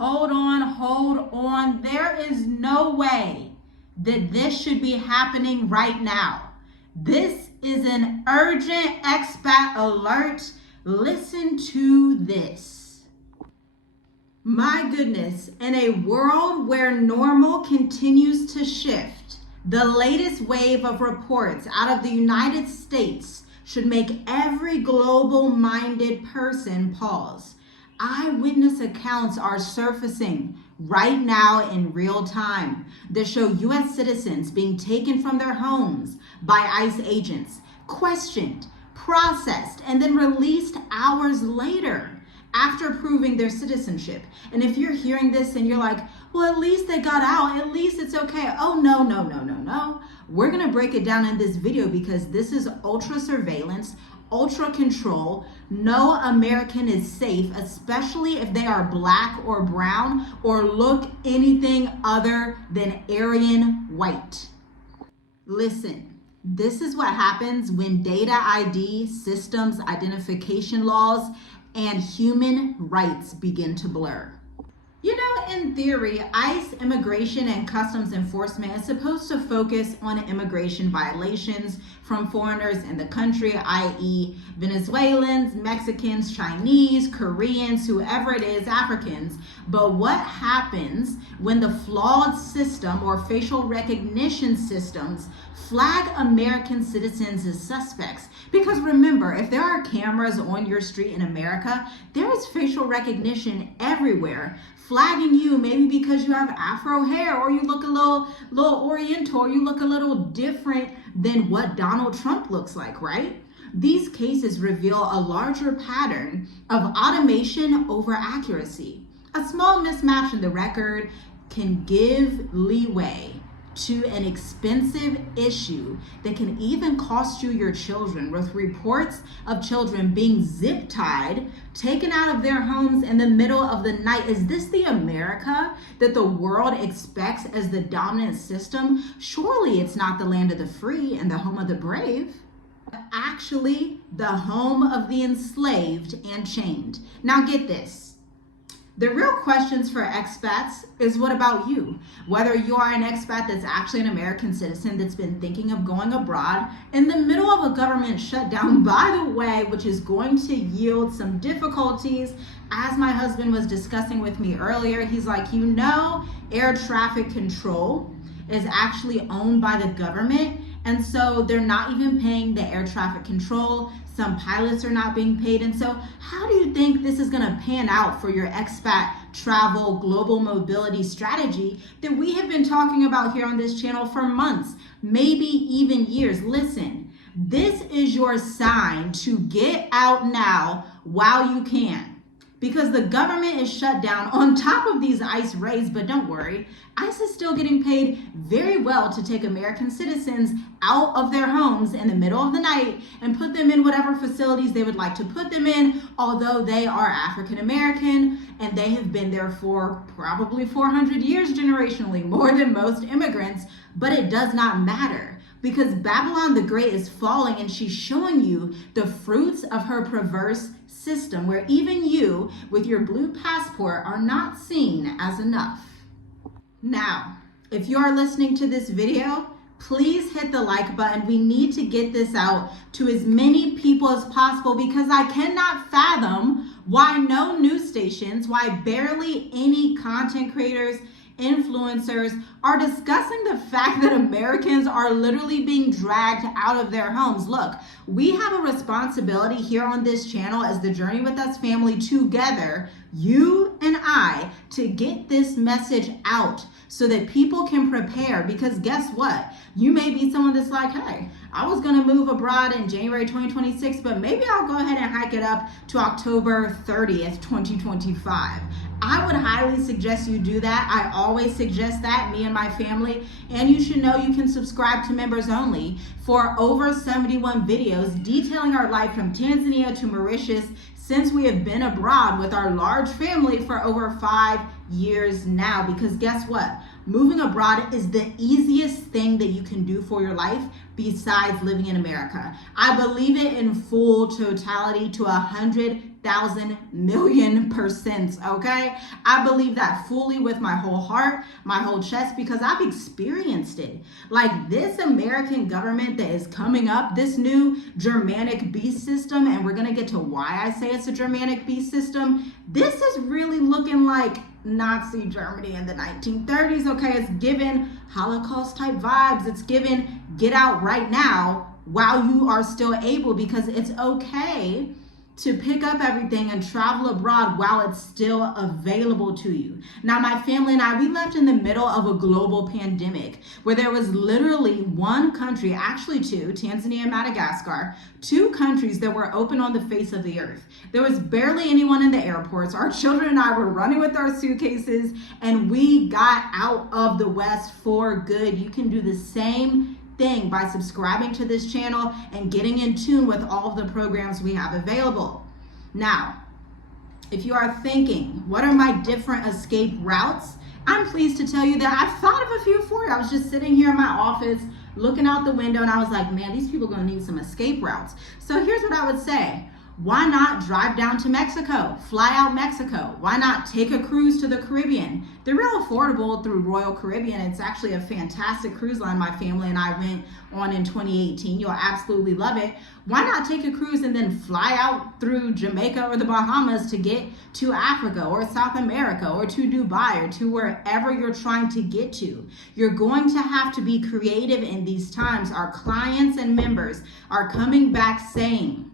hold on. There is no way that this should be happening right now. This is an urgent expat alert. Listen to this. My goodness, in a world where normal continues to shift, the latest wave of reports out of the United States should make every global-minded person pause. Eyewitness accounts are surfacing right now in real time that show U.S. citizens being taken from their homes by ICE agents, questioned, processed, and then released hours later after proving their citizenship. And if you're hearing this and you're like, well, at least they got out, at least it's okay. Oh, no. We're gonna break it down in this video because this is ultra surveillance, ultra control. No American is safe, especially if they are black or brown or look anything other than Aryan white. Listen, this is what happens when data ID, systems identification laws, and human rights begin to blur. You know, in theory, ICE, Immigration and Customs Enforcement is supposed to focus on immigration violations from foreigners in the country, i.e. Venezuelans, Mexicans, Chinese, Koreans, whoever it is, Africans. But what happens when the flawed system or facial recognition systems flag American citizens as suspects? Because remember, if there are cameras on your street in America, there is facial recognition everywhere, flagging you maybe because you have afro hair or you look a little oriental or you look a little different than what Donald Trump looks like, right? These cases reveal a larger pattern of automation over accuracy. A small mismatch in the record can give leeway to an expensive issue that can even cost you your children, with reports of children being zip-tied, taken out of their homes in the middle of the night. Is this the America that the world expects as the dominant system? Surely it's not the land of the free and the home of the brave. Actually, the home of the enslaved and chained. Now get this. The real questions for expats is, what about you? Whether you are an expat that's actually an American citizen that's been thinking of going abroad in the middle of a government shutdown, by the way, which is going to yield some difficulties. As my husband was discussing with me earlier, he's like, you know, air traffic control is actually owned by the government. And so they're not even paying the air traffic control. Some pilots are not being paid. And so how do you think this is going to pan out for your expat travel global mobility strategy that we have been talking about here on this channel for months, maybe even years? Listen, this is your sign to get out now while you can, because the government is shut down on top of these ICE raids. But don't worry, ICE is still getting paid very well to take American citizens out of their homes in the middle of the night and put them in whatever facilities they would like to put them in, although they are African American and they have been there for probably 400 years generationally, more than most immigrants. But it does not matter, because Babylon the Great is falling and she's showing you the fruits of her perverse system, where even you with your blue passport are not seen as enough. Now, if you are listening to this video, please hit the like button. We need to get this out to as many people as possible, because I cannot fathom why no news stations, why barely any content creators, influencers are discussing the fact that Americans are literally being dragged out of their homes. Look, we have a responsibility here on this channel as the Journey With Us family together, you and I, to get this message out so that people can prepare. Because guess what? You may be someone that's like, hey, I was going to move abroad in January 2026, but maybe I'll go ahead and hike it up to October 30th, 2025. I would highly suggest you do that. I always suggest that, me and my family. And you should know you can subscribe to members only for over 71 videos detailing our life from Tanzania to Mauritius since we have been abroad with our large family for over 5 years now. Because guess what? Moving abroad is the easiest thing that you can do for your life besides living in America. I believe it in full totality to 100 1,000,000,000%, okay? I believe that fully with my whole heart, my whole chest, because I've experienced it. Like this American government that is coming up, this new Germanic beast system, and we're gonna get to why I say it's a Germanic beast system. This is really looking like Nazi Germany in the 1930s, okay? It's given Holocaust type vibes. It's given get out right now while you are still able, because it's okay to pick up everything and travel abroad while it's still available to you. Now, my family and I, we left in the middle of a global pandemic where there was literally one country, actually two, Tanzania and Madagascar, two countries that were open on the face of the earth. There was barely anyone in the airports. Our children and I were running with our suitcases, and we got out of the West for good. You can do the same thing by subscribing to this channel and getting in tune with all of the programs we have available. Now, if you are thinking, what are my different escape routes? I'm pleased to tell you that I've thought of a few for you. I was just sitting here in my office looking out the window, and I was like, man, these people are gonna need some escape routes. So here's what I would say. Why not drive down to Mexico, fly out Mexico? Why not take a cruise to the Caribbean? They're real affordable through Royal Caribbean. It's actually a fantastic cruise line my family and I went on in 2018. You'll absolutely love it. Why not take a cruise and then fly out through Jamaica or the Bahamas to get to Africa or South America or to Dubai or to wherever you're trying to get to? You're going to have to be creative in these times. Our clients and members are coming back saying,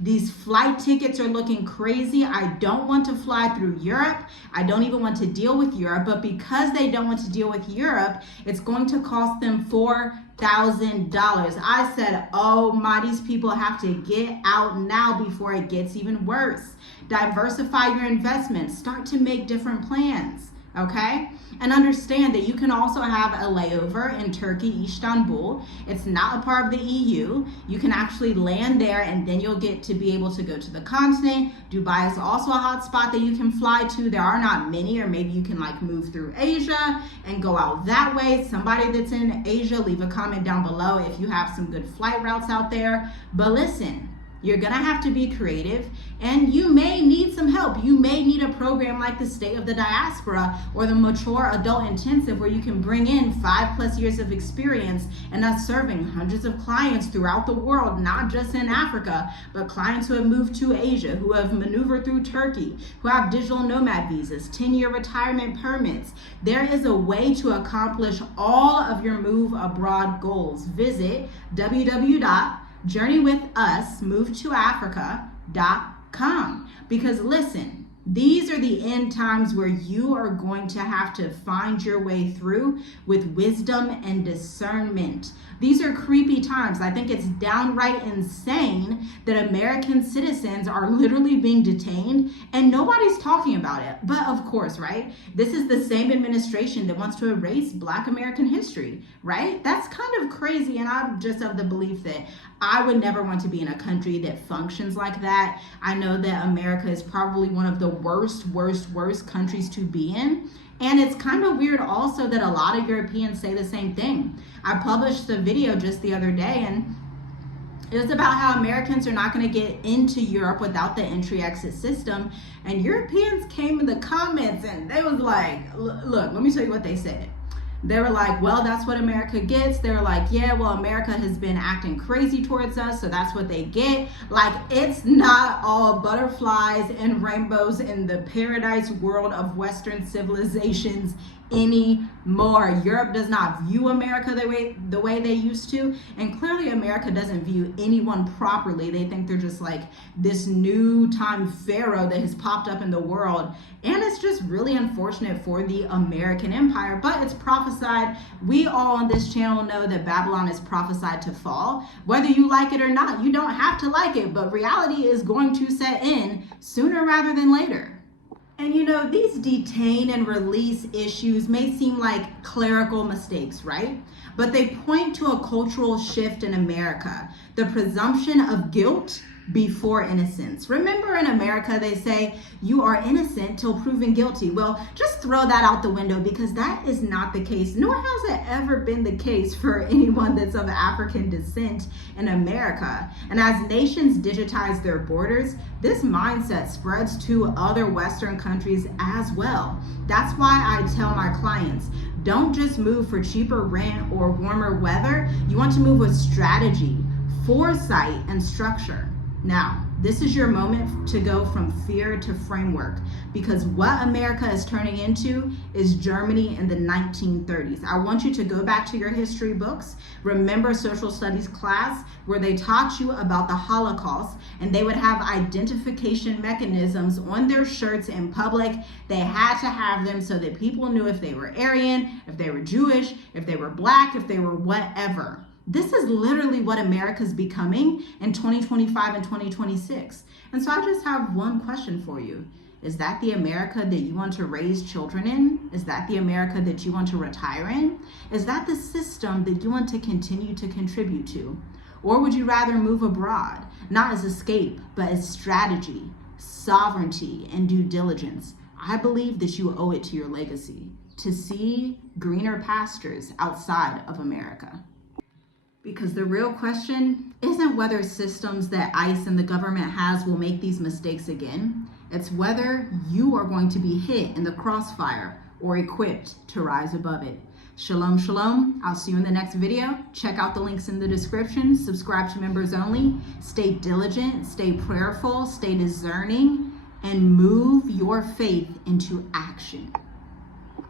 these flight tickets are looking crazy. I don't want to fly through Europe. I don't even want to deal with Europe. But because they don't want to deal with Europe, it's going to cost them $4,000. I said, oh my, these people have to get out now before it gets even worse. Diversify your investments. Start to make different plans. Okay? And understand that you can also have a layover in Turkey, Istanbul. It's not a part of the EU. You can actually land there and then you'll get to be able to go to the continent. Dubai is also a hot spot that you can fly to. There are not many, or maybe you can like move through Asia and go out that way. Somebody that's in Asia, leave a comment down below if you have some good flight routes out there. But listen, you're gonna have to be creative, and you may need some help. You may need a program like the State of the Diaspora or the Mature Adult Intensive, where you can bring in 5+ years of experience and us serving hundreds of clients throughout the world, not just in Africa, but clients who have moved to Asia, who have maneuvered through Turkey, who have digital nomad visas, 10-year retirement permits. There is a way to accomplish all of your move abroad goals. Visit www.journeywithusmovetoafrica.com. Because listen, these are the end times where you are going to have to find your way through with wisdom and discernment. These are creepy times. I think it's downright insane that American citizens are literally being detained and nobody's talking about it. But of course, right? This is the same administration that wants to erase Black American history, right? That's kind of crazy. And I'm just of the belief that I would never want to be in a country that functions like that. I know that America is probably one of the worst countries to be in. And it's kind of weird also that a lot of Europeans say the same thing. I published a video just the other day, and it was about how Americans are not going to get into Europe without the entry-exit system. And Europeans came in the comments and they was like, look, let me tell you what they said. They were like, well, that's what America gets. They were like, yeah, well, America has been acting crazy towards us, so that's what they get. Like, it's not all butterflies and rainbows in the paradise world of Western civilizations anymore. Europe does not view America the way they used to, and clearly America doesn't view anyone properly. They think they're just like this new time pharaoh that has popped up in the world, and it's just really unfortunate for the American empire. But it's prophesied. We all on this channel know that Babylon is prophesied to fall. Whether you like it or not, you don't have to like it, but reality is going to set in sooner rather than later. And you know, these detain and release issues may seem like clerical mistakes, right? But they point to a cultural shift in America. The presumption of guilt before innocence. Remember, in America, they say you are innocent till proven guilty. Well, just throw that out the window, because that is not the case, nor has it ever been the case for anyone that's of African descent in America. And as nations digitize their borders, this mindset spreads to other Western countries as well. That's why I tell my clients, don't just move for cheaper rent or warmer weather. You want to move with strategy, foresight, and structure. Now, this is your moment to go from fear to framework, because what America is turning into is Germany in the 1930s. I want you to go back to your history books. Remember social studies class where they taught you about the Holocaust, and they would have identification mechanisms on their shirts in public. They had to have them so that people knew if they were Aryan, if they were Jewish, if they were Black, if they were whatever. This is literally what America's becoming in 2025 and 2026. And so I just have one question for you. Is that the America that you want to raise children in? Is that the America that you want to retire in? Is that the system that you want to continue to contribute to? Or would you rather move abroad, not as escape, but as strategy, sovereignty, and due diligence? I believe that you owe it to your legacy to see greener pastures outside of America. Because the real question isn't whether systems that ICE and the government has will make these mistakes again. It's whether you are going to be hit in the crossfire or equipped to rise above it. Shalom, shalom. I'll see you in the next video. Check out the links in the description. Subscribe to members only. Stay diligent, stay prayerful, stay discerning, and move your faith into action.